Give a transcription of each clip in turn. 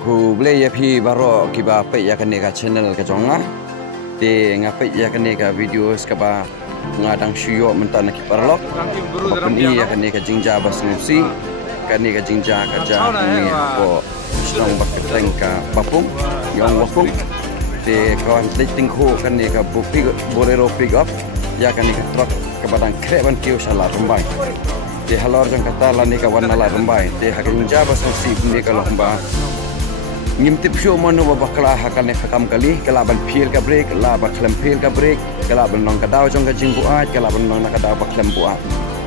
ku boleh ya pi baru kiba pe ya kan ka channel ka jonga de ngape ya kan ka video skaba ngadang shuyo mentan ki parlok ni ya kan ka jingja basnusi kan ka jingja ka ja ni ko strong baketreng ka papung yang wapung de kawan lighting ko kan ka bukti bolero pick up ya kan ka truck ke badang kreban kiu salah rumbai de halor jang kata la ni ka warna la rumbai de hakin jaba sansi ni ka lomba ngimtip show manu babakla hakan ne khakam kali kala ban phil ka break la ba khlam phil ka break kala ban nong ka daw jong ka jing buat kala ban nong ka daw ba khlam buat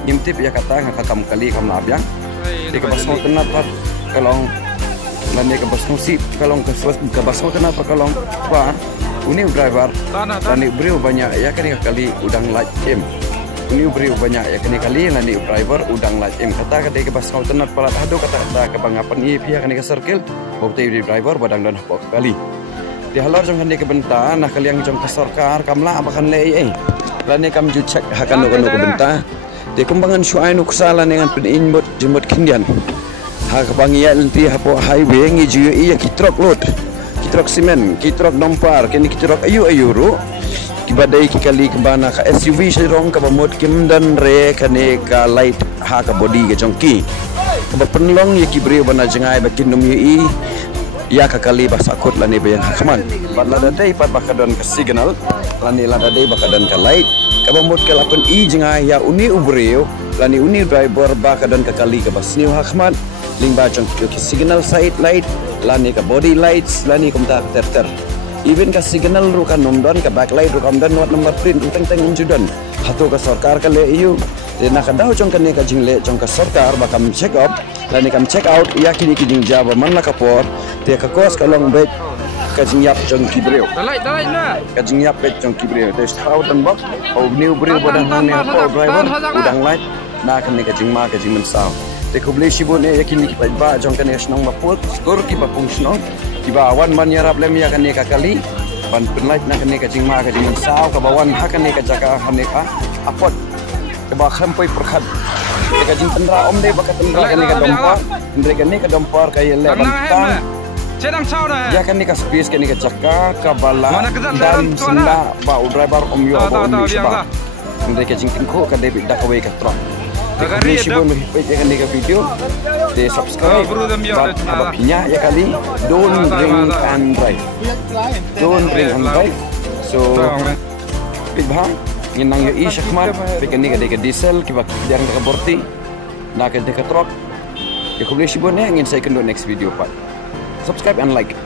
ngimtip ya kata khakam kali kam labyang de ka basno tenat pat kalong lan ne ka basno sip kalong ka basno tenat pat kalong pa uni driver tani brio banyak ya kan kali udang light em uni brio banyak ya kan kali lani driver udang light em kata ka bas kau tenat palat ado kata ka bangapan i pihak kan ka circle bukti driver badang dan hok kali di halor jong kan ke benta nah kali yang jong ka sarkar kamla abakan le lani kam ju cek hakan no benta de kumbangan suai no kusala dengan pin bot jemot kindian ha ka bangia lenti hapo highway ngi ju iya kitrok load kitrok simen, kitrok dompar, kini kitrok ayu ru. Kibadai kali kebana ka SUV sirong ka bamot kim dan re kane ka light ha ka body ka jongki. Ka penlong ye kibri bana jengai bakin num yi ya ka kali basakut lani bayang hakman. Badla dadai pat bakadon ka signal, lani la dadai bakadon ka light. Ka bamot ka lapen i jengai ya uni ubreo, lani uni driver bakadon ka kali ka basniu hakman. Ling ba jong ki signal side light lani ka body lights lani kumta ter even ka signal ru ka nomdon ka backlight ru kamdan not number print ru teng unjudan hatu ka sarkar ka le iu de na ka daw jong ka ne ka jingle jong ka sarkar ba kam check up lani kam check out ya kini ki jing jaba man la ka por te ka kos ka long bet ka jing yap jong ki breu dalai na ka jing yap bet jong ki breu te stau dan bak au new breu badang ne ko driver udang light na ka ne ka jing ma ka jing men sao te kuble shibone yakini ki ba jong kan yasnong maput skor ki ba fungsional ki ba awan man yarap lem ya kan ka kali ban penlight na kan ka jingma ka jing sao ka bawan ha kan ka jaka han ka apot ke ba khampoi perkhat ka jing tendra om de ba ka tendra kan ka dompar ndre kan ka dompar ka yele ban tan cedang sao dah ya kan ka space kan ka jaka ka bala dan senda ba driver om yo ba om ba ndre ka jing tingko ka de dak away ka truck Kali sibuk mengikuti ya kali video, de subscribe, apa pinya ya kali, don't drink and drive, so pibha, nginang yo isakmat, pikani ka diesel, kiba jarang ka borti, na ka truck, ya kali sibuk ne ngin saya kendo next video pak, subscribe and like.